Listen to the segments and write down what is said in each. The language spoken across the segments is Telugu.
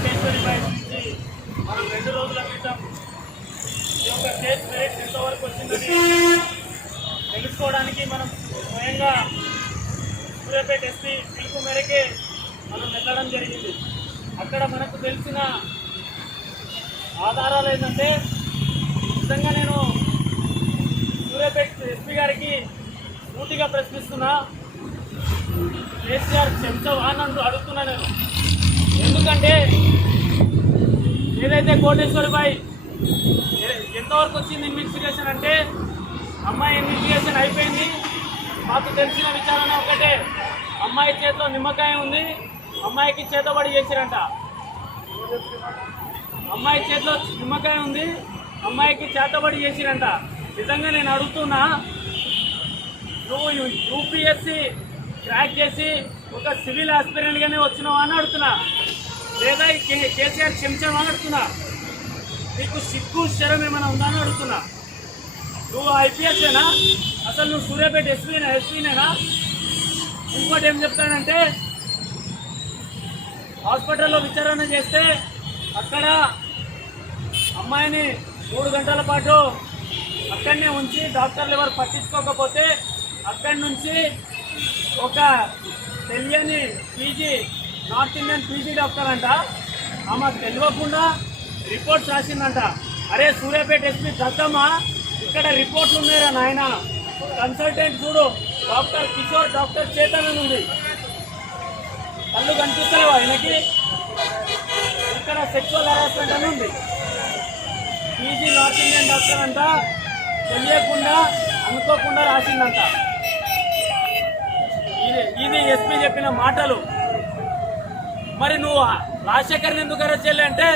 కోటేశ్వరి బయట నుంచి మనం 2 రోజుల క్రితం ఈ యొక్క కేసు మెరిట్ ఎంతవరకు వచ్చిందని తెలుసుకోవడానికి మనం స్వయంగా సూర్యాపేట ఎస్పీ పిలుపు మేరకే మనం వెళ్ళడం జరిగింది. అక్కడ మనకు తెలిసిన ఆధారాలు ఏంటంటే, నిజంగా నేను సూర్యాపేట ఎస్పీ గారికి సూటిగా ప్రశ్నిస్తున్నా, కేసీఆర్ చెంచవా అని అడుగుతున్నా నేను. ఎందుకంటే ఏదైతే కోటేశ్వరిపై ఎంతవరకు వచ్చింది ఇన్వెస్టిగేషన్ అంటే, అమ్మాయి ఇన్వెస్టిగేషన్ అయిపోయింది. మాకు తెలిసిన విచారణ ఒకటే, అమ్మాయి చేతిలో నిమ్మకాయ ఉంది, అమ్మాయికి చేతబడి చేసిరంట. అమ్మాయి చేతిలో నిమ్మకాయ ఉంది, అమ్మాయికి చేతబడి చేసిరంట. నిజంగా నేను అడుగుతున్నా, నువ్వు యూపీఎస్సీ క్రాక్ చేసి ఒక సివిల్ ఆస్పిరెంట్గానే వచ్చినావా అని అడుగుతున్నా, లేదా కేసీఆర్ చెంచామని అడుగుతున్నా. నీకు సిగ్గు శరం ఏమైనా ఉందా అని అడుగుతున్నా. నువ్వు ఐపీఎస్ఏనా? అసలు నువ్వు సూర్యాపేట ఎస్పీనేనా? ఇంకోటి ఏం చెప్తానంటే, హాస్పిటల్లో విచారణ చేస్తే అక్కడ అమ్మాయిని 3 గంటల పాటు అక్కడనే ఉంచి డాక్టర్లు ఎవరు పట్టించుకోకపోతే అక్కడి నుంచి ఒక తెలియని PG, north Indian PG doctor అంట, ఆమె తెలియకుండా రిపోర్ట్స్ రాసిందంట. అరే సూర్యాపేట ఎస్పీ దద్దమ్మా, ఇక్కడ రిపోర్ట్లు ఉన్నాయరా నాయన, కన్సల్టెంట్ చూడు, డాక్టర్ కిషోర్, డాక్టర్ చేతన్ అని ఉంది. కళ్ళు కనిపిస్తలేవా ఆయనకి? ఇక్కడ సెక్సువల్ హరాస్మెంట్ అని ఉంది. పీజీ నార్త్ ఇండియన్ డాక్టర్ అంట, తెలియకుండా అనుకోకుండా రాసిందంట. ఇది ఎస్పీ చెప్పిన మాటలు. మరి నువ్వు రాజశేఖర్ని ఎందుకు అరెస్ట్ చేయలే అంటే,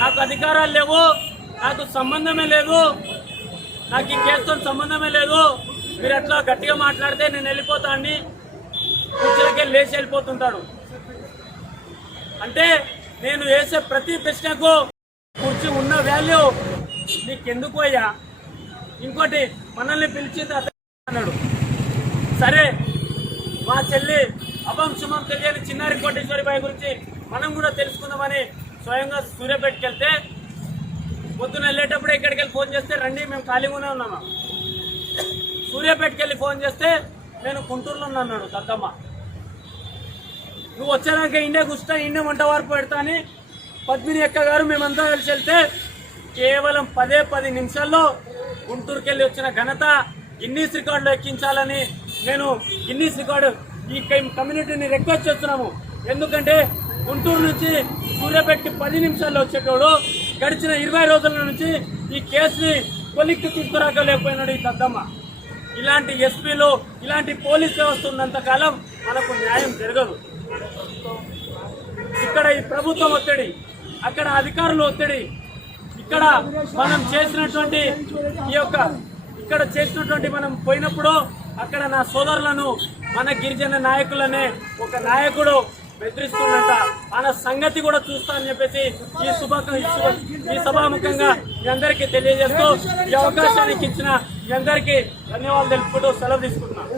నాకు అధికారాలు లేవు, నాకు సంబంధమే లేదు, నాకు ఈ కేసుతో సంబంధమే లేదు, మీరు అట్లా గట్టిగా మాట్లాడితే నేను వెళ్ళిపోతా అని కుర్చీలకి లేచి వెళ్ళిపోతుంటాడు. అంటే నేను వేసే ప్రతి ప్రశ్నకు కుర్చీ ఉన్న వాల్యూ నీకెందుకు అయ్యా? ఇంకోటి, మనల్ని పిలిచి అన్నాడు. సరే, మా చెల్లి అభం శుభం తెలియని చిన్నారి కోటేశ్వరి బాయి గురించి మనం కూడా తెలుసుకుందామని స్వయంగా సూర్యాపేటకి వెళ్తే, పొద్దున వెళ్ళేటప్పుడు ఇక్కడికి వెళ్ళి ఫోన్ చేస్తే రండి మేము ఖాళీగానే ఉన్నాము. సూర్యాపేటకి వెళ్ళి ఫోన్ చేస్తే నేను గుంటూరులో ఉన్నాను దద్దమ్మ. నువ్వు వచ్చాక ఇండియాకి వస్తా, ఇండియా వంట వార్పు పెడతా అని పద్మిని అక్క గారు మేమంతా కలిసి వెళ్తే కేవలం 10 నిమిషాల్లో గుంటూరుకి వెళ్ళి వచ్చిన ఘనత గిన్నీస్ రికార్డులో ఎక్కించాలని నేను గిన్నీస్ రికార్డు ఈ కమ్యూనిటీని రిక్వెస్ట్ చేస్తున్నాము. ఎందుకంటే గుంటూరు నుంచి సూర్యాపేటకి 10 నిమిషాల్లో వచ్చేటోడు గడిచిన 20 రోజుల నుంచి ఈ కేసుని కొలిక్కి తీసుకురాకలేకపోయినాడు ఈ దద్దమ్మ. ఇలాంటి ఎస్పీలు, ఇలాంటి పోలీస్ వ్యవస్థ ఉన్నంత కాలం మనకు న్యాయం జరగదు. ఇక్కడ ఈ ప్రభుత్వం ఒత్తిడి, అక్కడ అధికారులు ఒత్తిడి, ఇక్కడ మనం చేసినటువంటి మనం పోయినప్పుడు అక్కడ నా సోదరులను, మన గిరిజన నాయకులనే ఒక నాయకుడు బెదిరిస్తున్నట్ట. మన సంగతి కూడా చూస్తా అని చెప్పేసి ఈ సభాముఖంగా మీ అందరికీ తెలియజేస్తూ ఈ అవకాశానికి ఇచ్చిన మీ అందరికీ ధన్యవాదాలు తెలుపుకుంటూ సెలవు తీసుకుంటున్నాను.